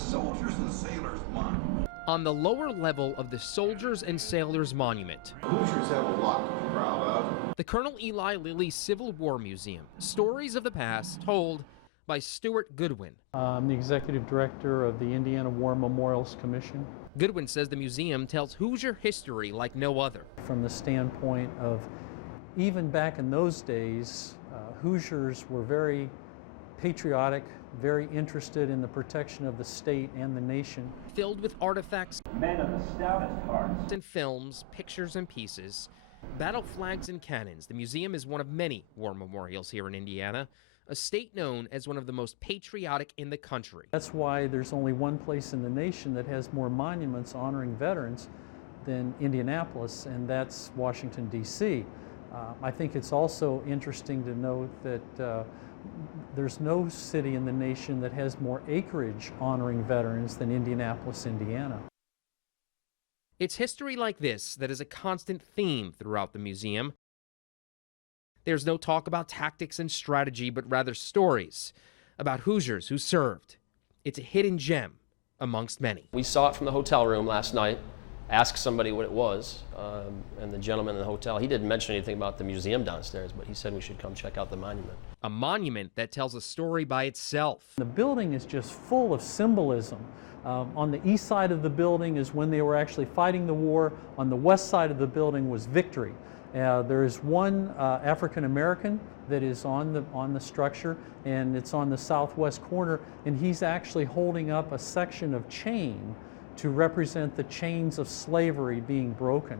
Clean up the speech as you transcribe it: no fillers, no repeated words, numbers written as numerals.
Soldiers and Sailors Monument. On the lower level of the Soldiers and Sailors Monument, Hoosiers have a lot to be proud of. the Colonel Eli Lilly Civil War Museum, stories of the past told by Stuart Goodwin. I'm the executive director of the Indiana War Memorials Commission. Goodwin says the museum tells Hoosier history like no other. From the standpoint of, even back in those days, Hoosiers were very patriotic, very interested in the protection of the state and the nation. Filled with artifacts, men of the stoutest hearts, and films, pictures and pieces, battle flags and cannons, the museum is one of many war memorials here in Indiana, a state known as one of the most patriotic in the country. That's why there's only one place in the nation that has more monuments honoring veterans than Indianapolis, and that's Washington, D.C. I think it's also interesting to note that there's no city in the nation that has more acreage honoring veterans than Indianapolis, Indiana. It's history like this that is a constant theme throughout the museum. There's no talk about tactics and strategy, but rather stories about Hoosiers who served. It's a hidden gem amongst many. We saw it from the hotel room last night, asked somebody what it was, and the gentleman in the hotel, he didn't mention anything about the museum downstairs, but he said we should come check out the monument. A monument that tells a story by itself. The building is just full of symbolism. On the east side of the building is when they were actually fighting the war. On the west side of the building was victory. There is one African American that is on the structure, and it's on the southwest corner, and he's actually holding up a section of chain to represent the chains of slavery being broken.